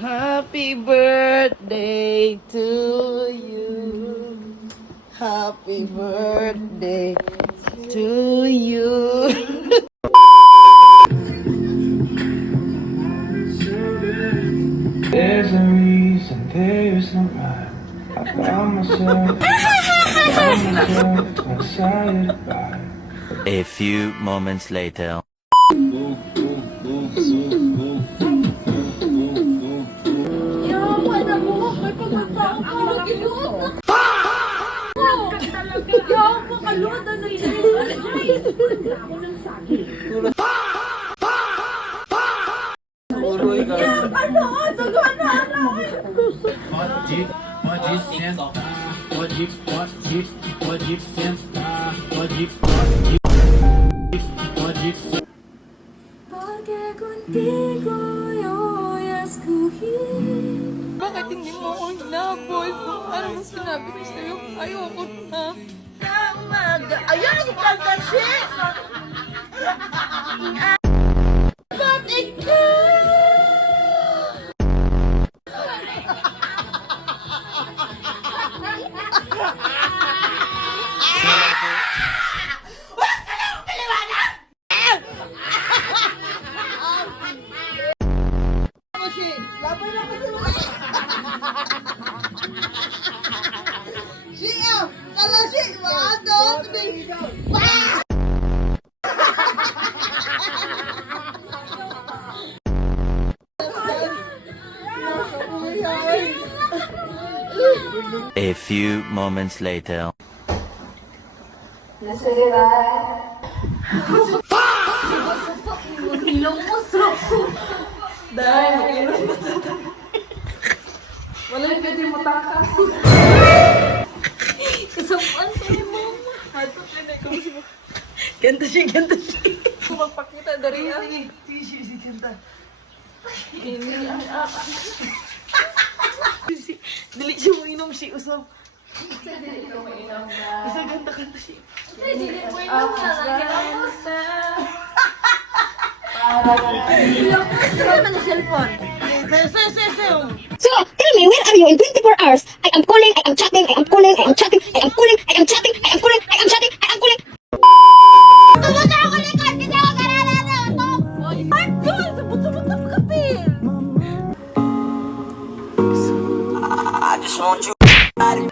Happy birthday to you. Happy birthday to you. There's a reason, there's no rhyme. I found myself outside the vibe. A few moments later. Yawa na mo! May pagkakao ko na giluot na! Yawa ka kaluot na Uroy ka. Ano? Tagahan na ano? Porque contigo yo escogí. Bakit hindi mo ako hinahabol? Kung ano mo sinabi ko sa'yo, ayoko na. Ayan ang pagkashit! Ba't ikaw? A few moments later. Walang pwede mo takas. Kasabuan ko ni mama. Hato pinay ko siya. Ganda siya. Kung magpakita dari yan. Si ganda. Ini ang apa. Dili siya mo inom siya usap. Isa ganda siya. So, tell me, where are you in 24 hours? I am calling, I am chatting, I am calling, I am chatting, I am calling, I am chatting, I am calling, I am chatting, I am calling.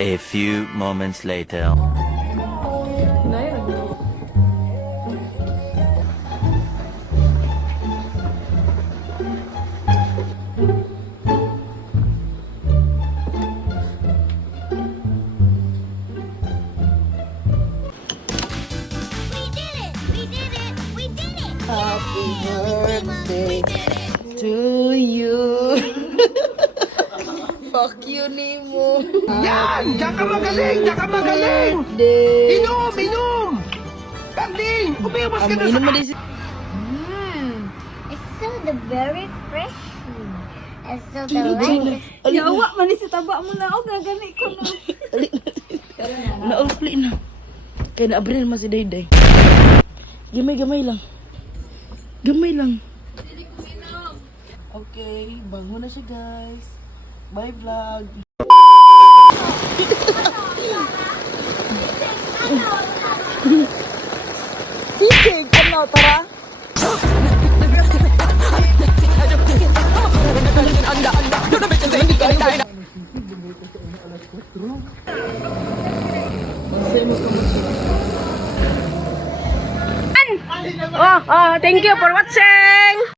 A few moments later. Happy birthday to you. Fuck you, Nemo. Yan! Diyan ka magaling! Diyan ka magaling! Birthday. Inom! Galing! Umiwas ka na sa... Inom mo din si... It's so the very fresh. It's so delicious. Yawa man si taba mo na o gagani ko na. Naupli na. Kaya na-abril man si Dayday. Gamay lang. Gamay lang. Okay, bango na siya guys. Bye vlog. Sisig, ano, tara? Thank you for watching.